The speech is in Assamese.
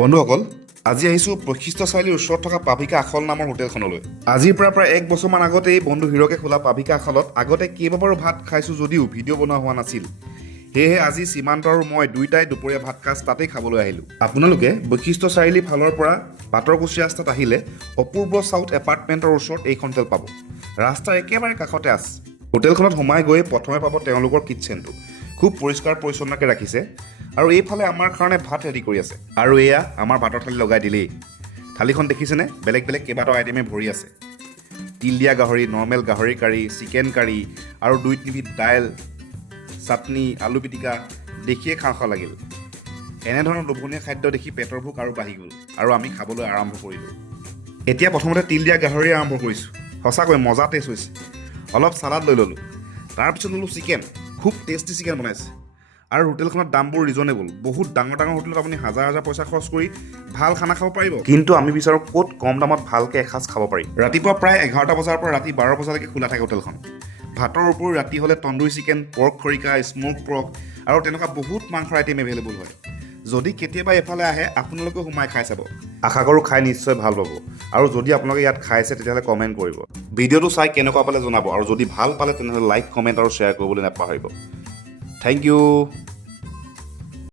বন্ধুসকল, আজি আহিছোঁ বৈশিষ্ট্য চাৰিআলিৰ ওচৰত থকা পাভিকা আখল নামৰ হোটেলখনলৈ। আজিৰ পৰা প্ৰায় 1 বছৰমান আগতে এই বন্ধু হিৰকে খোলা পাভিকা আখলত আগতে কেইবাবাৰো ভাত খাইছোঁ যদিও ভিডিঅ' বনোৱা হোৱা নাছিল। সেয়েহে আজি সীমান্ত আৰু মই দুয়োটাই দুপৰীয়া ভাত সাজ তাতেই খাবলৈ আহিলোঁ। আপোনালোকে বৈশিষ্ট্য চাৰিআলি ফালৰ পৰা পাটৰকুছি ৰাস্তাত আহিলে অপূৰ্ব চাউথ এপাৰ্টমেণ্টৰ ওচৰত এইখন হোটেল পাব। ৰাস্তাৰ একেবাৰে কাষতে আছে। হোটেলখনত সোমাই গৈ প্ৰথমে পাব তেওঁলোকৰ কিটচেনটো। খুব পৰিষ্কাৰ পৰিচ্ছন্নকৈ ৰাখিছে আৰু এইফালে আমাৰ কাৰণে ভাত ৰেডি কৰি আছে। আৰু এয়া আমাৰ ভাতৰ থালি লগাই দিলেই। থালিখন দেখিছেনে? বেলেগ বেলেগ কেইবাটাও আইটেমে ভৰি আছে। তিল দিয়া গাহৰি, নৰ্মেল গাহৰি কাৰী, চিকেন কাৰী আৰু 2-3 বিধ দাইল, চাটনি, আলু পিটিকা দেখিয়ে খাওঁ খাওঁ লাগিল। এনেধৰণৰ লোভনীয় খাদ্য দেখি পেটৰ ভোক আৰু বাঢ়ি গ'ল আৰু আমি খাবলৈ আৰম্ভ কৰিলোঁ। এতিয়া প্ৰথমতে তিল দিয়া গাহৰি আৰম্ভ কৰিছোঁ। সঁচাকৈ মজা টেষ্ট হৈছে। অলপ চালাড লৈ ল'লোঁ। তাৰপিছত ল'লোঁ চিকেন। খুব টেষ্টি চিকেন বনাইছে। আৰু হোটেলখনত দামবোৰ ৰিজনেবল। বহুত ডাঙৰ ডাঙৰ হোটেলত আপুনি হাজাৰ পইচা খৰচ কৰি ভাল খানা খাব পাৰিব, কিন্তু আমি বিচাৰোঁ ক'ত কম দামত ভালকৈ এসাঁজ খাব পাৰি। ৰাতিপুৱা প্ৰায় 11টা বজাৰ পৰা ৰাতি 12 বজালৈকে খোলা থাকে হোটেলখন। ভাতৰ উপৰিও ৰাতি হ'লে তন্দুৰী চিকেন, পৰ্ক খৰিকা, স্ম'ক পৰ্ক আৰু তেনেকুৱা বহুত মাংসৰ আইটেম এভেইলেবল হয়। যদি কেতিয়াবা এফালে আহে আপোনালোকেও সোমাই খাই চাব। আশা কৰোঁ খাই নিশ্চয় ভাল পাব। আৰু যদি আপোনালোকে ইয়াত খাইছে তেতিয়াহ'লে কমেণ্ট কৰিব। ভিডিঅ'টো চাই কেনেকুৱা পালে জনাব আৰু যদি ভাল পালে তেনেহ'লে লাইক, কমেণ্ট আৰু শ্বেয়াৰ কৰিবলৈ নাপাহৰিব। Thank you.